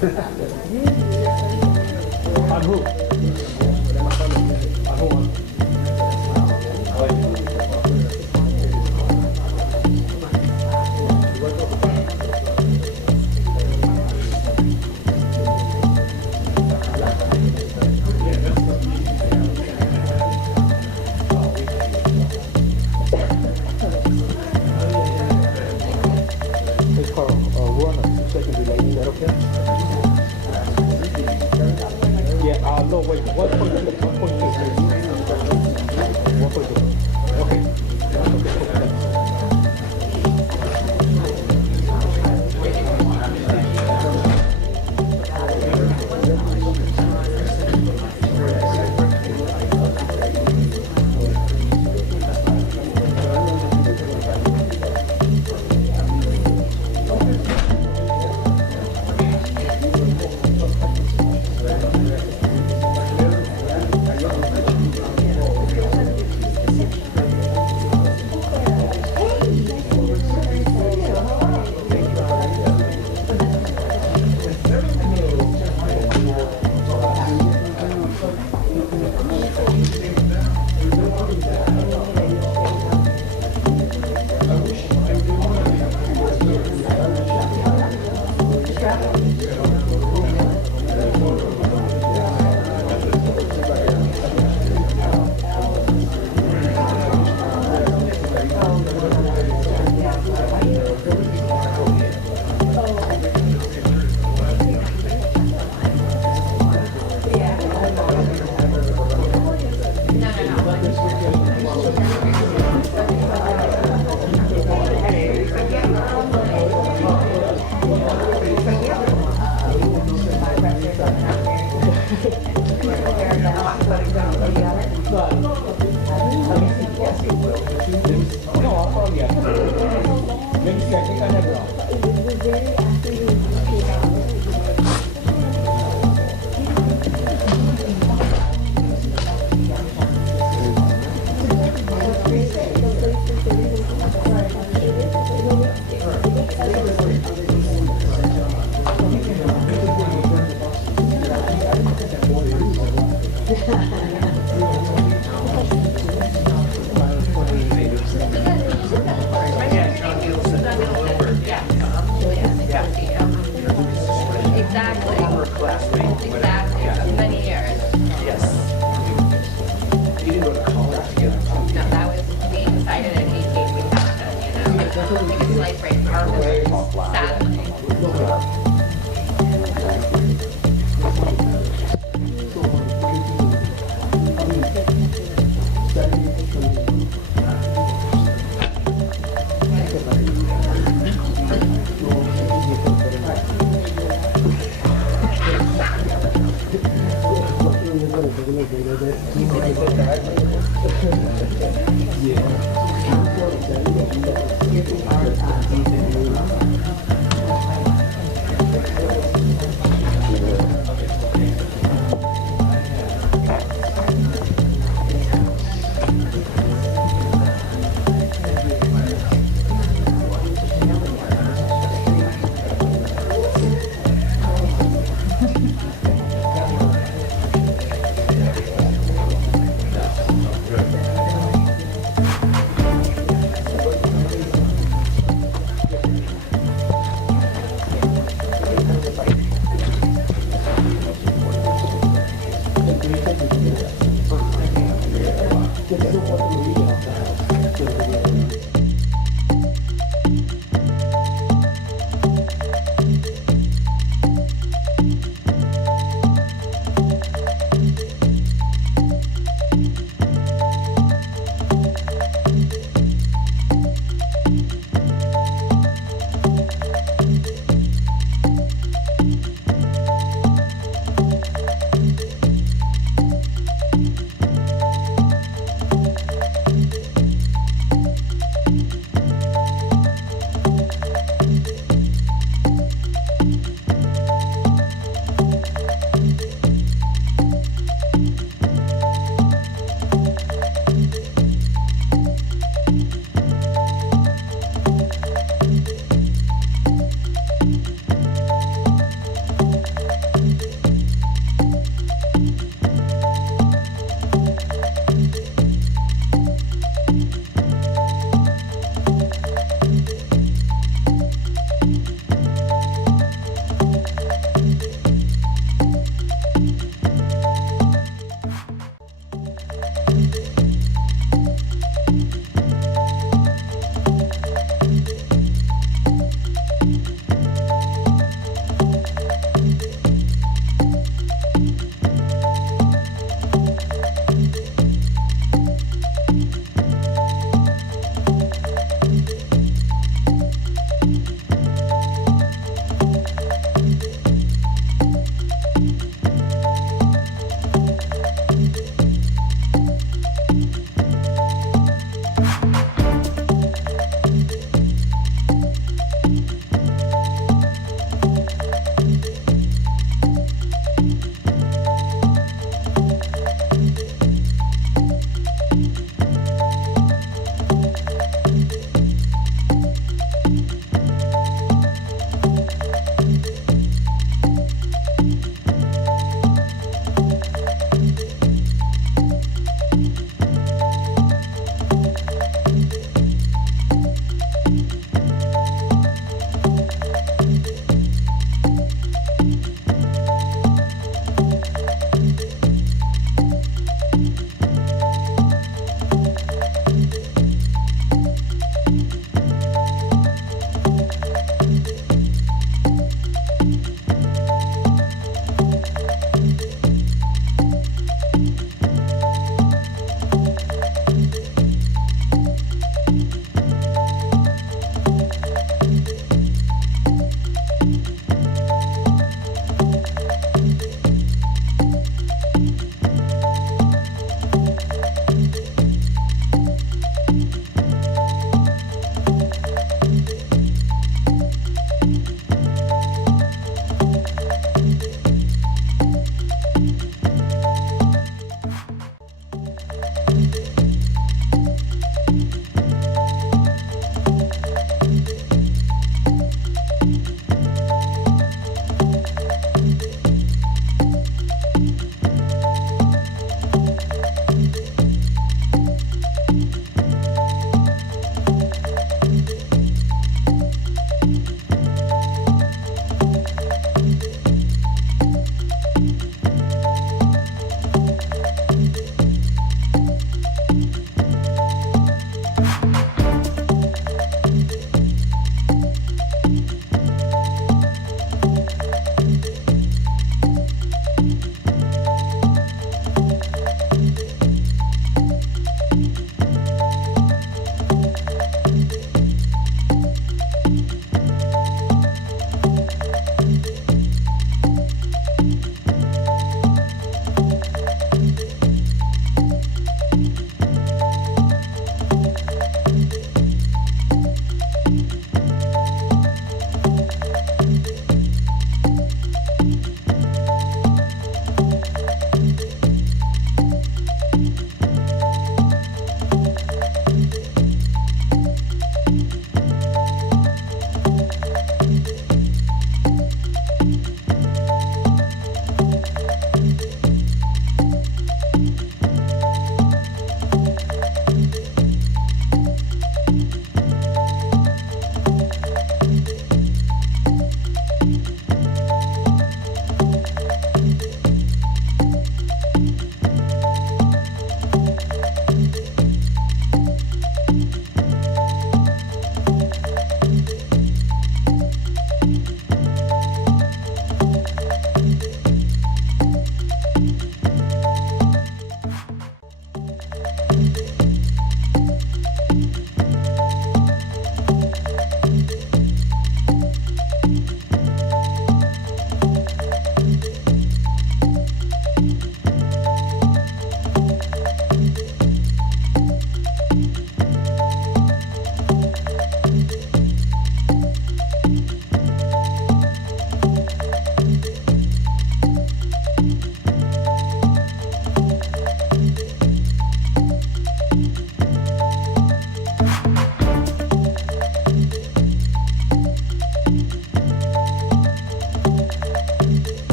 On who? On who? Hey Carl, we're on a 2-second delay. Is that okay? Yeah, no, wait. 1.2. 1.2. Okay.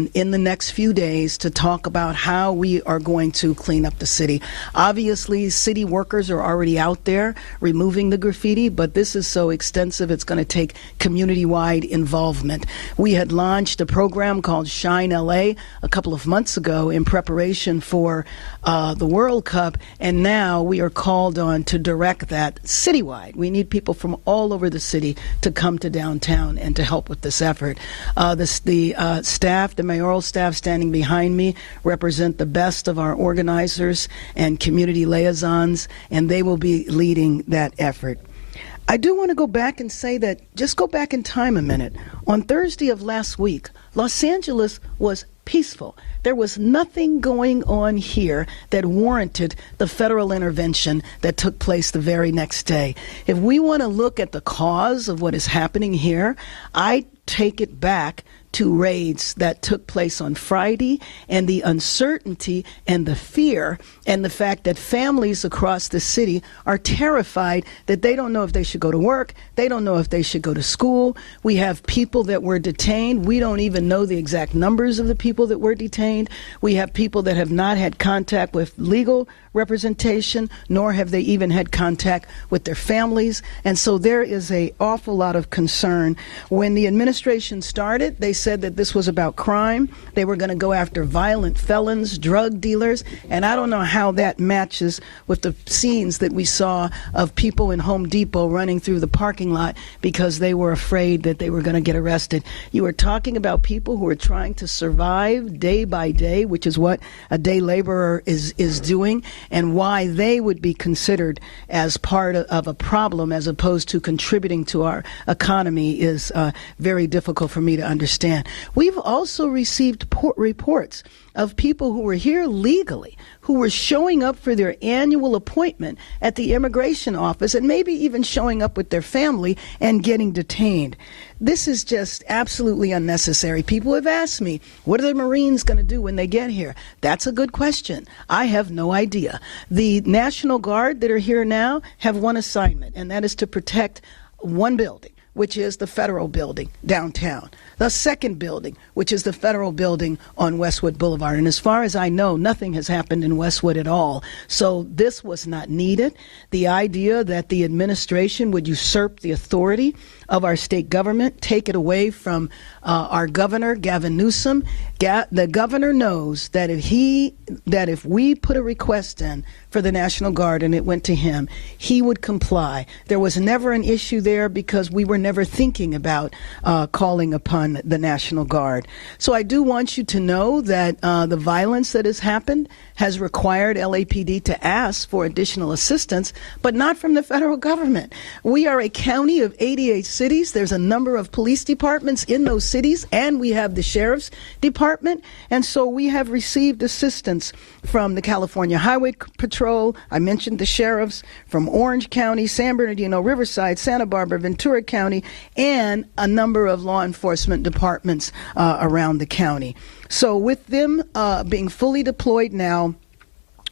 down in the next few days to talk about how we are going to clean up the city. Obviously, city workers are already out there removing the graffiti, but this is so extensive it's going to take community-wide involvement. We had launched a program called Shine LA a couple of months ago in preparation for the World Cup, and now we are called on to direct that citywide. We need people from all over the city to come to downtown and to help with this effort. The staff, the mayoral staff standing behind me, represent the best of our organizers and community liaisons, and they will be leading that effort. I do want to go back and say that, just go back in time a minute. On Thursday of last week, Los Angeles was peaceful. There was nothing going on here that warranted the federal intervention that took place the very next day. If we want to look at the cause of what is happening here, I take it back to raids that took place on Friday, and the uncertainty and the fear and the fact that families across the city are terrified that they don't know if they should go to work, they don't know if they should go to school. We have people that were detained. We don't even know the exact numbers of the people that were detained. We have people that have not had contact with legal representation, nor have they even had contact with their families. And so there is an awful lot of concern. When the administration started, they said that this was about crime. They were going to go after violent felons, drug dealers, and I don't know how that matches with the scenes that we saw of people in Home Depot running through the parking lot because they were afraid that they were going to get arrested. You are talking about people who are trying to survive day by day, which is what a day laborer is doing, and why they would be considered as part of a problem as opposed to contributing to our economy is very difficult for me to understand. We've also received reports of people who were here legally, who were showing up for their annual appointment at the immigration office and maybe even showing up with their family and getting detained. This is just absolutely unnecessary. People have asked me, what are the Marines going to do when they get here? That's a good question. I have no idea. The National Guard that are here now have one assignment, and that is to protect one building, which is the federal building downtown. The second building, which is the federal building on Westwood Boulevard. And as far as I know, nothing has happened in Westwood at all. So this was not needed. The idea that the administration would usurp the authority of our state government, take it away from our governor, Gavin Newsom. The governor knows that if we put a request in for the National Guard and it went to him, he would comply. There was never an issue there because we were never thinking about calling upon the National Guard. So I do want you to know that the violence that has happened has required LAPD to ask for additional assistance, but not from the federal government. We are a county of 88 cities. There's a number of police departments in those cities, and we have the sheriff's department. And so we have received assistance from the California Highway Patrol. I mentioned the sheriffs from Orange County, San Bernardino, Riverside, Santa Barbara, Ventura County, and a number of law enforcement departments around the county. So with them being fully deployed now,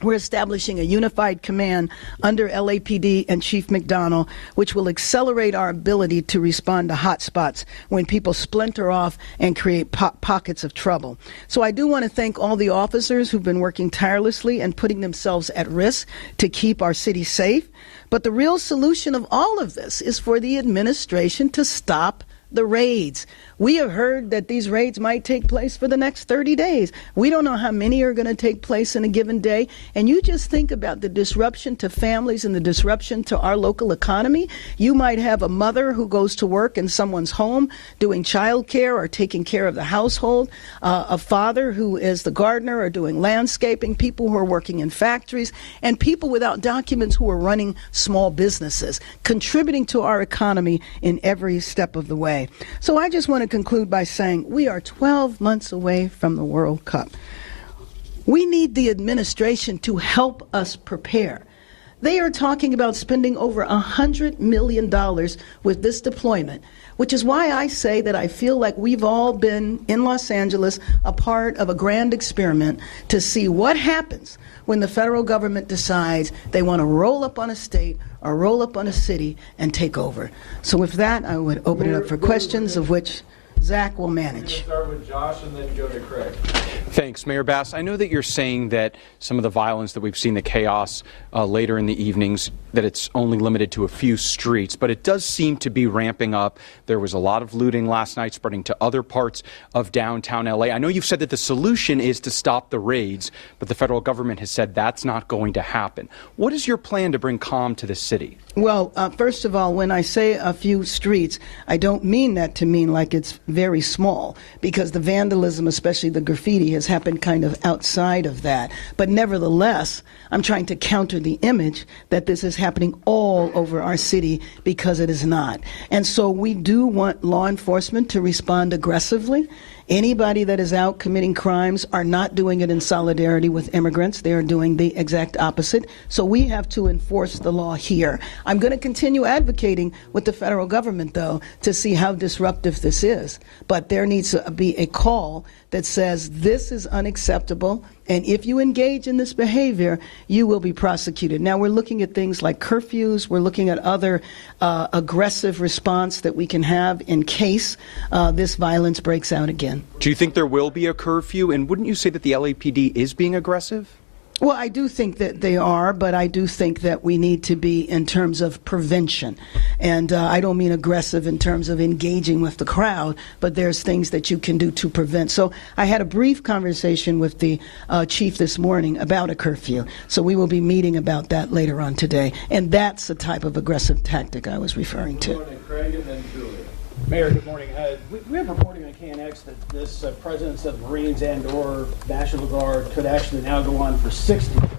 we're establishing a unified command under LAPD and Chief McDonnell, which will accelerate our ability to respond to hotspots when people splinter off and create pockets of trouble. So I do want to thank all the officers who've been working tirelessly and putting themselves at risk to keep our city safe. But the real solution of all of this is for the administration to stop the raids. We have heard that these raids might take place for the next 30 days. We don't know how many are going to take place in a given day. And you just think about the disruption to families and the disruption to our local economy. You might have a mother who goes to work in someone's home doing childcare or taking care of the household, a father who is the gardener or doing landscaping, people who are working in factories, and people without documents who are running small businesses, contributing to our economy in every step of the way. So I just want to conclude by saying we are 12 months away from the World Cup. We need the administration to help us prepare. They are talking about spending over $100 million with this deployment, which is why I say that I feel like we've all been in Los Angeles a part of a grand experiment to see what happens when the federal government decides they want to roll up on a state or roll up on a city and take over. So with that, I would open it up for questions, of which Zach will manage. Start with Josh and then go to Craig. Thanks, Mayor Bass. I know that you're saying that some of the violence that we've seen, the chaos later in the evenings, that it's only limited to a few streets, but it does seem to be ramping up. There was a lot of looting last night spreading to other parts of downtown LA. I know you've said that the solution is to stop the raids, but the federal government has said that's not going to happen. What is your plan to bring calm to the city? Well, first of all, when I say a few streets, I don't mean that to mean like it's very small, because the vandalism, especially the graffiti, has happened kind of outside of that. But nevertheless, I'm trying to counter the image that this is happening all over our city, because it is not. And so we do want law enforcement to respond aggressively. Anybody that is out committing crimes are not doing it in solidarity with immigrants. They are doing the exact opposite. So we have to enforce the law here. I'm going to continue advocating with the federal government, though, to see how disruptive this is. But there needs to be a call that says this is unacceptable, and if you engage in this behavior, you will be prosecuted. Now, we're looking at things like curfews. We're looking at other aggressive response that we can have in case this violence breaks out again. Do you think there will be a curfew? And wouldn't you say that the LAPD is being aggressive? Well, I do think that they are, but I do think that we need to be in terms of prevention. And I don't mean aggressive in terms of engaging with the crowd, but there's things that you can do to prevent. So I had a brief conversation with the chief this morning about a curfew. So we will be meeting about that later on today. And that's the type of aggressive tactic I was referring to. Craig and then Julia. Mayor, good morning. We have reporting on KNX that this presence of Marines and or National Guard could actually now go on for 60 days.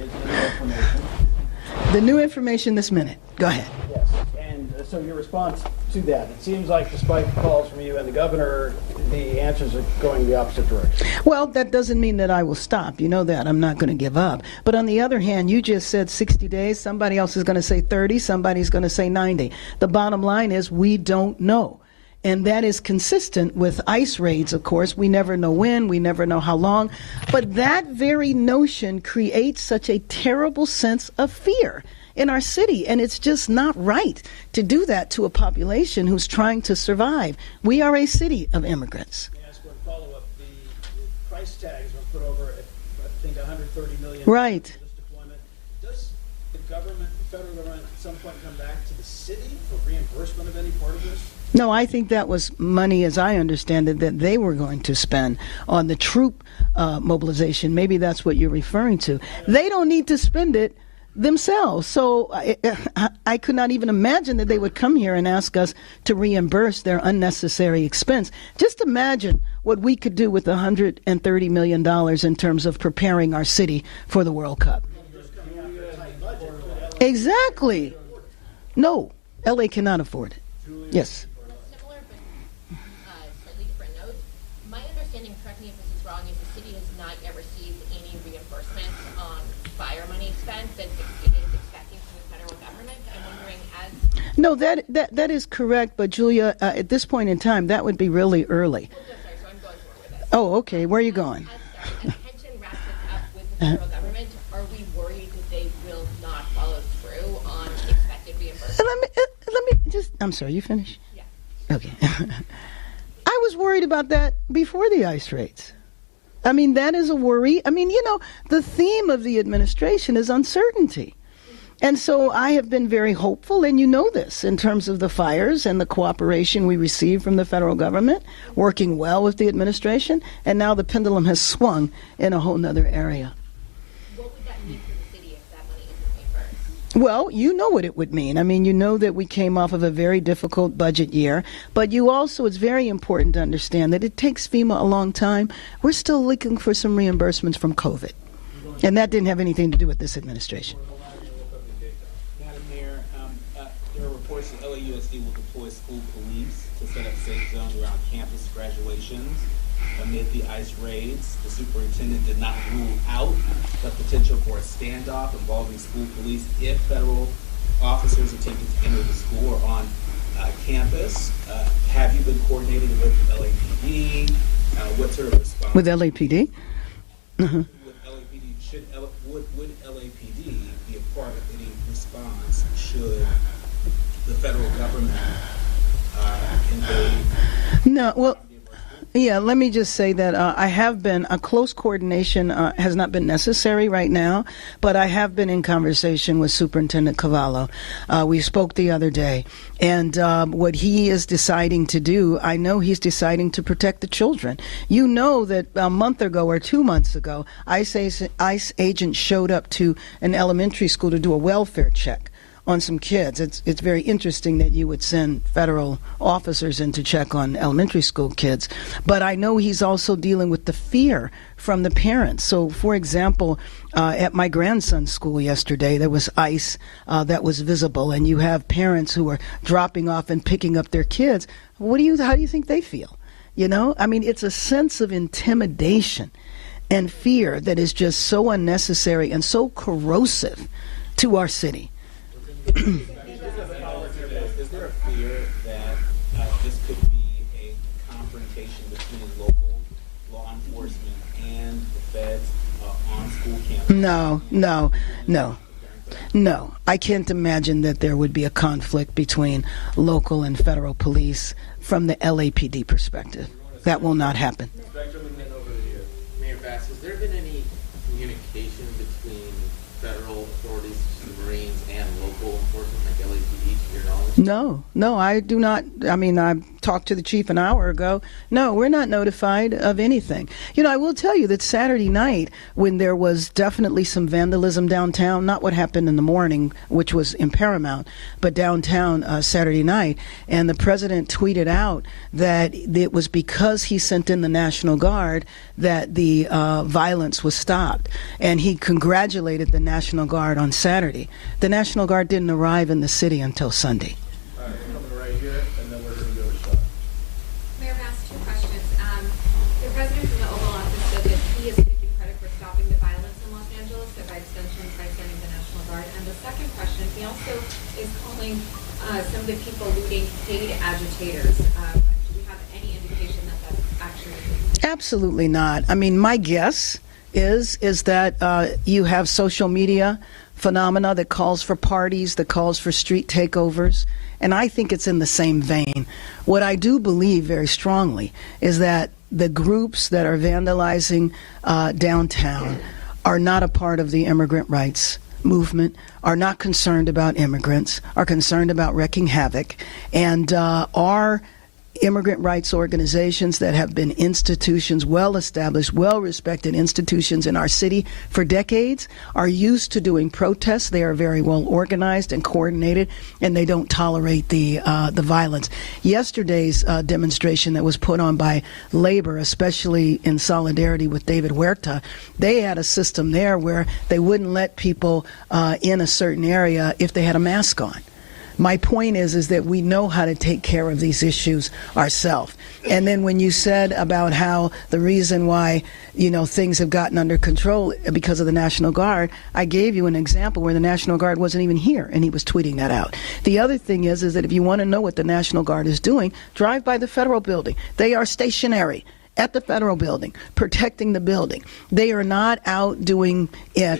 Is there new information? The new information this minute. Go ahead. Yes. And so your response to that, it seems like despite the calls from you and the governor, the answers are going the opposite direction. Well, that doesn't mean that I will stop. You know that. I'm not going to give up. But on the other hand, you just said 60 days. Somebody else is going to say 30. Somebody's going to say 90. The bottom line is we don't know. And that is consistent with ICE raids, of course. We never know when, we never know how long. But that very notion creates such a terrible sense of fear in our city. And it's just not right to do that to a population who's trying to survive. We are a city of immigrants. Let me ask one follow-up. The price tags were put over, I think, $130 million. Right. For this deployment. Does the government, the federal government, at some point come back to the city for reimbursement of any part of this? No, I think that was money, as I understand it, that they were going to spend on the troop mobilization. Maybe that's what you're referring to. They don't need to spend it themselves. So I could not even imagine that they would come here and ask us to reimburse their unnecessary expense. Just imagine what we could do with $130 million in terms of preparing our city for the World Cup. Exactly. No, LA cannot afford it. Yes. Similar but slightly different note. My understanding, correct me if this is wrong, is the city has not yet received any reimbursement on fire money spent that it is expecting from the federal government. I'm wondering, as No, that is correct, but Julia, at this point in time, that would be really early. so I'm going forward with this. Oh, okay. Where are you going? As pension wraps this up with the federal government, are we worried that they will not follow through on expected reimbursement? Let me just. I'm sorry. You finish? Yeah. Okay. I was worried about that before the ICE raids. I mean, that is a worry. I mean, you know, the theme of the administration is uncertainty. And so I have been very hopeful, and you know this, in terms of the fires and the cooperation we received from the federal government, working well with the administration, and now the pendulum has swung in a whole nother area. What would that mean for the city if that money isn't reimbursed? Well, you know what it would mean. I mean, you know that we came off of a very difficult budget year, but you also, it's very important to understand that it takes FEMA a long time. We're still looking for some reimbursements from COVID, and that didn't have anything to do with this administration. Madam Mayor, there are reports that LAUSD will deploy school police to set up safe zones around campus graduations amid the ICE raids. The superintendent did not rule out the potential for a standoff involving school police if federal officers attempted to enter the school or on campus. Have you been coordinating with LAPD? What sort of response? With LAPD? Uh-huh. Would LAPD be a part of any response should the federal government invade No, well, yeah, let me just say that I have been, a close coordination has not been necessary right now, but I have been in conversation with Superintendent Cavallo. We spoke the other day, and what he is deciding to do, I know he's deciding to protect the children. You know that a month ago or 2 months ago, ICE agents showed up to an elementary school to do a welfare check on some kids. It's very interesting that you would send federal officers in to check on elementary school kids. But I know he's also dealing with the fear from the parents. So, for example, at my grandson's school yesterday, there was ICE that was visible, and you have parents who are dropping off and picking up their kids. How do you think they feel? You know, I mean, it's a sense of intimidation and fear that is just so unnecessary and so corrosive to our city. Is there a fear that this could be a confrontation between local law enforcement and the feds on school campus? No. I can't imagine that there would be a conflict between local and federal police from the LAPD perspective. That will not happen. Mayor Bass, has there been any communication between federal authorities, the Marines, and local enforcement like LAPD to your knowledge? No, I do not. I mean, I talked to the chief an hour ago. No, we're not notified of anything. You know, I will tell you that Saturday night, when there was definitely some vandalism downtown, not what happened in the morning, which was in Paramount, but downtown Saturday night, and the president tweeted out that it was because he sent in the National Guard that the violence was stopped. And he congratulated the National Guard on Saturday. The National Guard didn't arrive in the city until Sunday. All right, we're coming right here, and then we're going to go to Sean. Mayor Bass, two questions. The president from the Oval Office said that he is taking credit for stopping the violence in Los Angeles, and by extension, by sending the National Guard. And the second question, he also is calling some of the people looting paid agitators. Do we have any indication that that's actually the case? Absolutely not. I mean, my guess is that you have social media phenomena that calls for parties, that calls for street takeovers, and I think it's in the same vein. What I do believe very strongly is that the groups that are vandalizing downtown are not a part of the immigrant rights movement, are not concerned about immigrants, are concerned about wreaking havoc, and are immigrant rights organizations that have been institutions, well-established, well-respected institutions in our city for decades, are used to doing protests. They are very well organized and coordinated, and they don't tolerate the violence. Yesterday's demonstration that was put on by labor, especially in solidarity with David Huerta, they had a system there where they wouldn't let people in a certain area if they had a mask on. My point is that we know how to take care of these issues ourselves. And then when you said about how the reason why, you know, things have gotten under control because of the National Guard, I gave you an example where the National Guard wasn't even here, and he was tweeting that out. The other thing is that if you want to know what the National Guard is doing, drive by the federal building. They are stationary at the federal building, protecting the building. They are not out doing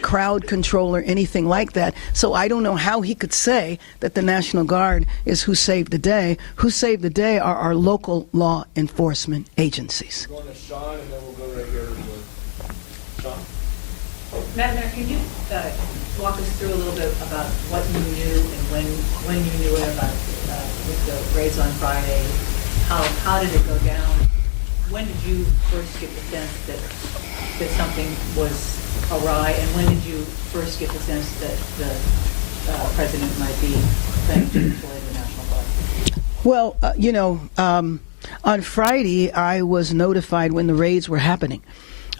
crowd control or anything like that. So I don't know how he could say that the National Guard is who saved the day. Who saved the day are our local law enforcement agencies. We're going to Sean, and then we'll go right here to Sean. Madam Mayor, can you walk us through a little bit about what you knew and when you knew it about with the raids on Friday? How did it go down? When did you first get the sense that something was awry, and when did you first get the sense that the president might be planning to deploy the National Guard? Well, on Friday, I was notified when the raids were happening.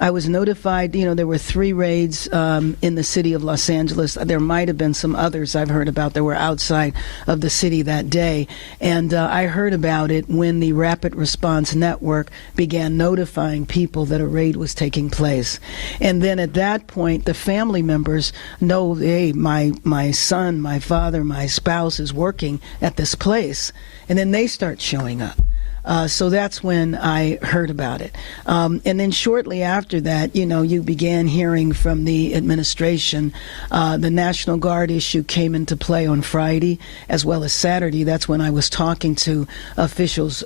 I was notified, there were 3 raids in the city of Los Angeles. There might have been some others I've heard about that were outside of the city that day. And I heard about it when the Rapid Response Network began notifying people that a raid was taking place. And then at that point, the family members know, hey, my son, my father, my spouse is working at this place. And then they start showing up. So that's when I heard about it. And then shortly after that, you began hearing from the administration. The National Guard issue came into play on Friday as well as Saturday. That's when I was talking to officials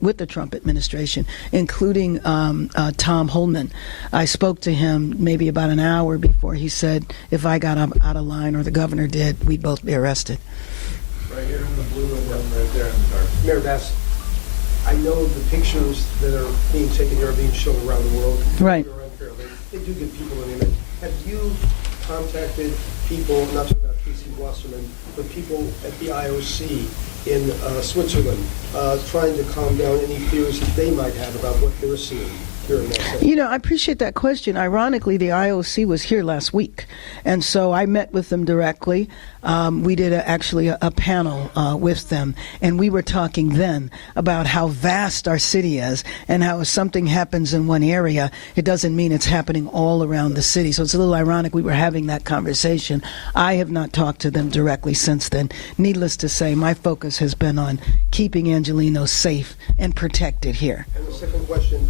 with the Trump administration, including Tom Holman. I spoke to him maybe about an hour before he said if I got out of line or the governor did, we'd both be arrested. Right here in the blue and one right there in the dark. Mayor Bass, I know the pictures that are being taken here are being shown around the world. Right. They're unfair. They do give people an image. Have you contacted people, not talking about Casey Wasserman, but people at the IOC in Switzerland, trying to calm down any fears that they might have about what they're seeing here in that city? I appreciate that question. Ironically, the IOC was here last week, and so I met with them directly. We did actually a panel with them, and we were talking then about how vast our city is and how if something happens in one area, it doesn't mean it's happening all around the city. So it's a little ironic we were having that conversation. I have not talked to them directly since then. Needless to say, my focus has been on keeping Angelenos safe and protected here. And the second question,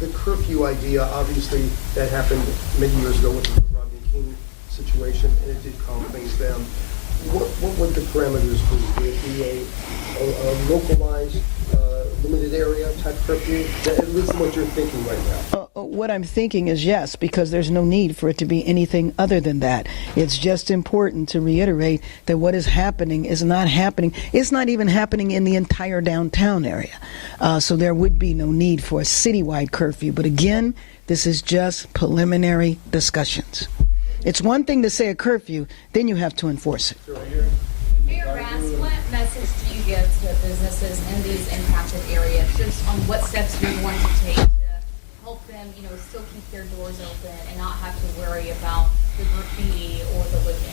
the curfew idea, obviously, that happened many years ago with the Rodney King situation, and it did calm things down. What would the parameters be? Would it be a localized, limited area type curfew? At least what you're thinking right now. What I'm thinking is yes, because there's no need for it to be anything other than that. It's just important to reiterate that what is happening is not happening. It's not even happening in the entire downtown area. So there would be no need for a citywide curfew. But again, this is just preliminary discussions. It's one thing to say a curfew, then you have to enforce it. Mayor Bass, what message do you give to businesses in these impacted areas, just on what steps you're going to take to help them, still keep their doors open and not have to worry about the graffiti or the looting?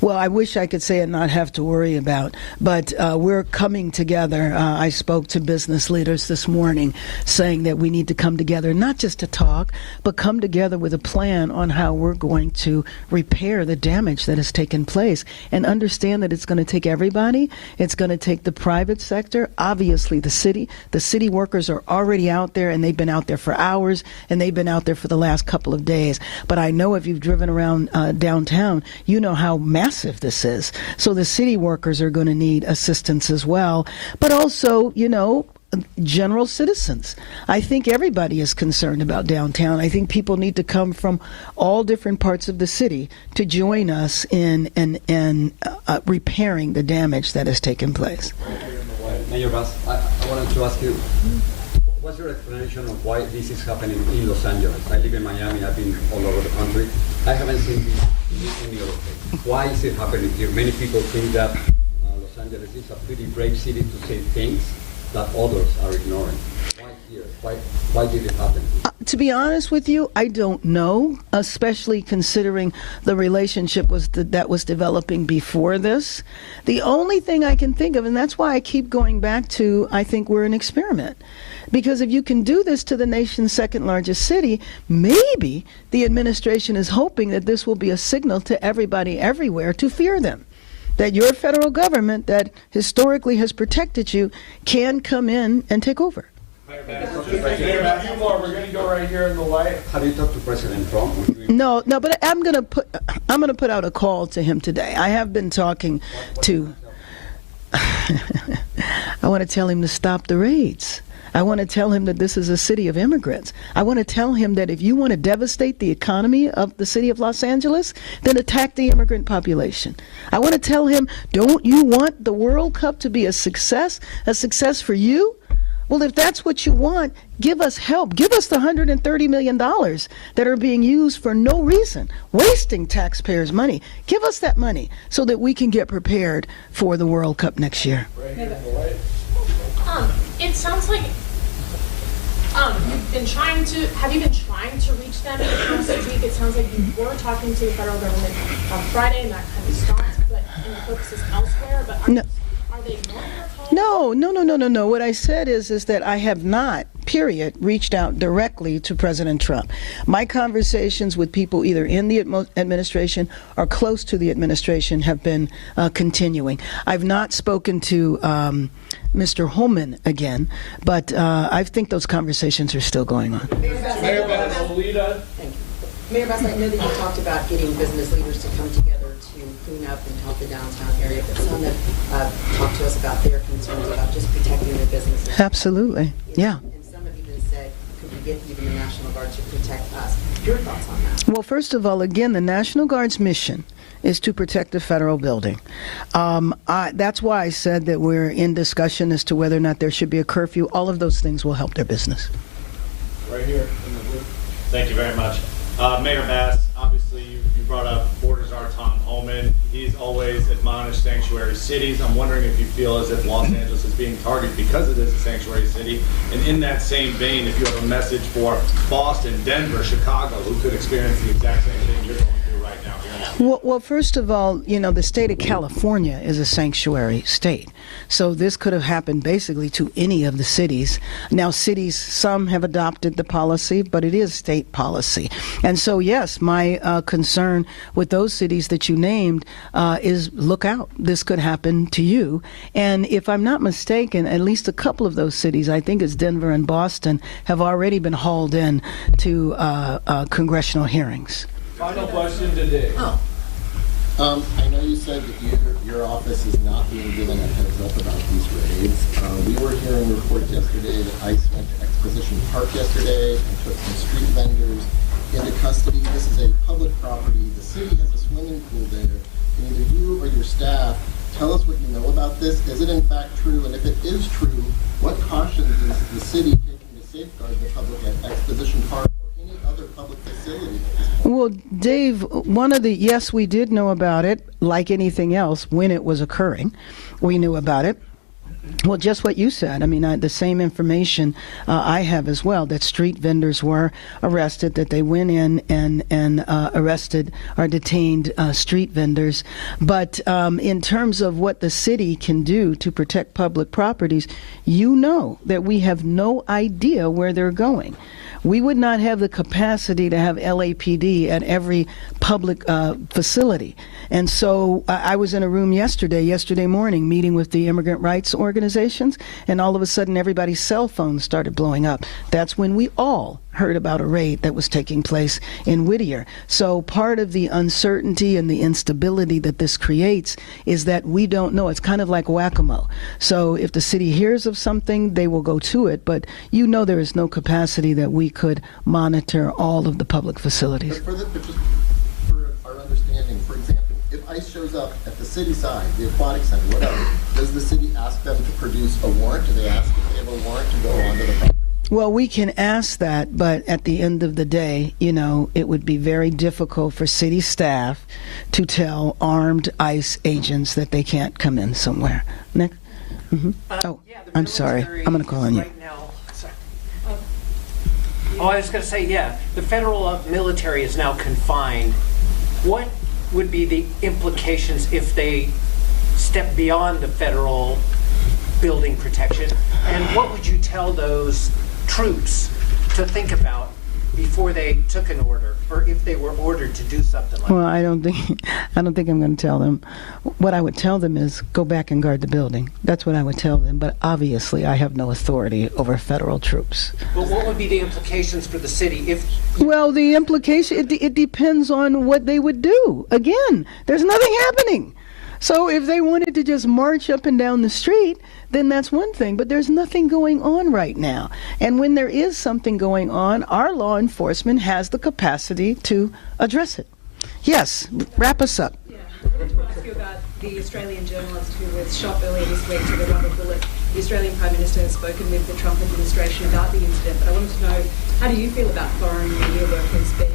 Well, I wish I could say and not have to worry about, but we're coming together. I spoke to business leaders this morning saying that we need to come together, not just to talk, but come together with a plan on how we're going to repair the damage that has taken place and understand that it's going to take everybody. It's going to take the private sector, obviously the city. The city workers are already out there, and they've been out there for hours, and they've been out there for the last couple of days. But I know if you've driven around downtown, you know how massive this is. So the city workers are going to need assistance as well, but also, general citizens. I think everybody is concerned about downtown. I think people need to come from all different parts of the city to join us in repairing the damage that has taken place. Mayor Bass, I wanted to ask you, what's your explanation of why this is happening in Los Angeles? I live in Miami. I've been all over the country. I haven't seen this in any other place. Why is it happening here? Many people think that Los Angeles is a pretty brave city to say things that others are ignoring. Why here? Why did it happen? To be honest with you, I don't know, especially considering the relationship that was developing before this. The only thing I can think of, and that's why I keep going back to, I think we're an experiment. Because if you can do this to the nation's second largest city, maybe the administration is hoping that this will be a signal to everybody everywhere to fear them. That your federal government that historically has protected you can come in and take over. Mayor Bass, a few more. We're going to go right here in the light. Have you talked to President Trump? No, but I'm gonna put out a call to him today. I have been talking to. I want to tell him to stop the raids. I want to tell him that this is a city of immigrants. I want to tell him that if you want to devastate the economy of the city of Los Angeles, then attack the immigrant population. I want to tell him, don't you want the World Cup to be a success for you? Well, if that's what you want, give us help. Give us the $130 million that are being used for no reason, wasting taxpayers' money. Give us that money so that we can get prepared for the World Cup next year. Right here in the light. It sounds like have you been trying to reach them in the past week? It sounds like you were talking to the federal government on Friday and that kind of stopped, but the focus is elsewhere. But are they ignoring your call? No. What I said is that I have not, period, reached out directly to President Trump. My conversations with people either in the administration or close to the administration have been continuing. I've not spoken to Mr. Holman again, but I think those conversations are still going on. Mayor Bass, Alita. Thank you. Mayor Bass, I know that you talked about getting business leaders to come together to clean up and help the downtown area, but some have talked to us about their concerns about just protecting their businesses. Absolutely, yeah. And some have even said, could we get even the National Guard to protect us? Your thoughts on that? Well, first of all, again, the National Guard's mission is to protect the federal building. That's why I said that we're in discussion as to whether or not there should be a curfew. All of those things will help their business. Right here in the blue. Thank you very much. Mayor Bass, obviously you brought up Board Czar Tom Homan. He's always admonished sanctuary cities. I'm wondering if you feel as if Los Angeles is being targeted because it is a sanctuary city. And in that same vein, if you have a message for Boston, Denver, Chicago, who could experience the exact same thing you're going through right now here in the city. Well, first of all, you know, the state of California is a sanctuary state. So this could have happened basically to any of the cities. Now, cities, some have adopted the policy, but it is state policy. And so, yes, my concern with those cities that you named is look out. This could happen to you. And if I'm not mistaken, at least a couple of those cities, I think it's Denver and Boston, have already been hauled in to congressional hearings. Final question today. I know you said that your office is not being given a heads up about these raids. We were hearing reports yesterday that ICE went to Exposition Park yesterday and took some street vendors into custody. This is a public property. The city has a swimming pool there. Can either you or your staff tell us what you know about this? Is it in fact true? And if it is true, what cautions is the city taking to safeguard the public at Exposition Park or any other public facility at this point? Well, Dave, yes, we did know about it, like anything else, when it was occurring. We knew about it. Well, just what you said. I mean, the same information I have as well, that street vendors were arrested, that they went in and arrested or detained street vendors. But in terms of what the city can do to protect public properties, you know that we have no idea where they're going. We would not have the capacity to have LAPD at every public facility. And so I was in a room yesterday morning, meeting with the immigrant rights organizations, and all of a sudden everybody's cell phones started blowing up. That's when we all heard about a raid that was taking place in Whittier. So part of the uncertainty and the instability that this creates is that we don't know. It's kind of like whack-a-mole. So if the city hears of something, they will go to it, but you know there is no capacity that we could monitor all of the public facilities. But just for our understanding, for example, if ICE shows up at the city side, the aquatic center, whatever, does the city ask them to produce a warrant? Do they ask if they have a warrant to go onto the property? Well, we can ask that, but at the end of the day, you know, it would be very difficult for city staff to tell armed ICE agents that they can't come in somewhere. Nick? Mm-hmm. I'm sorry. I'm going to call on you. Right now, I was going to say, the federal military is now confined. What would be the implications if they step beyond the federal building protection? And what would you tell those troops to think about before they took an order, or if they were ordered to do something like that? Well, I don't think I'm going to tell them. What I would tell them is go back and guard the building. That's what I would tell them. But obviously, I have no authority over federal troops. But what would be the implications for the city if? Well, the implication, it depends on what they would do. Again, there's nothing happening. So if they wanted to just march up and down the street, then that's one thing. But there's nothing going on right now. And when there is something going on, our law enforcement has the capacity to address it. Yes, wrap us up. Yeah, I wanted to ask you about the Australian journalist who was shot earlier this week to the rubber bullet. The Australian Prime Minister has spoken with the Trump administration about the incident, but I wanted to know, how do you feel about foreign media workers being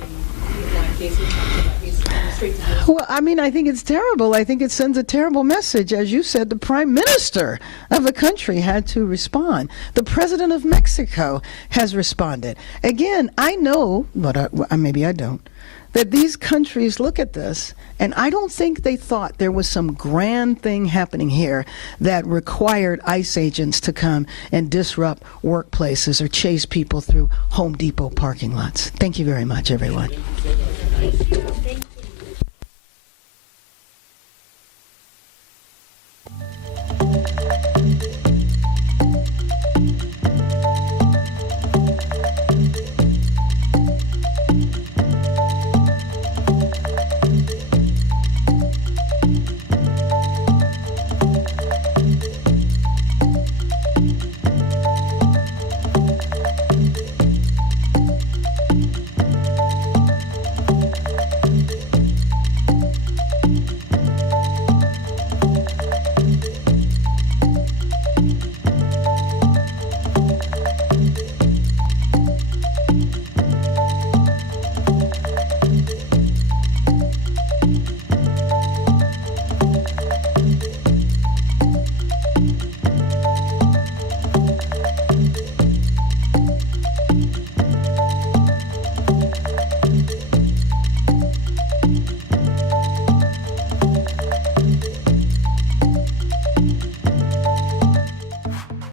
like this, impacted like this on the streets of Well, I mean, I think it's terrible. I think it sends a terrible message. As you said, the Prime Minister of the country had to respond. The President of Mexico has responded. Again, I know, but maybe I don't, that these countries look at this, and I don't think they thought there was some grand thing happening here that required ICE agents to come and disrupt workplaces or chase people through Home Depot parking lots. Thank you very much, everyone.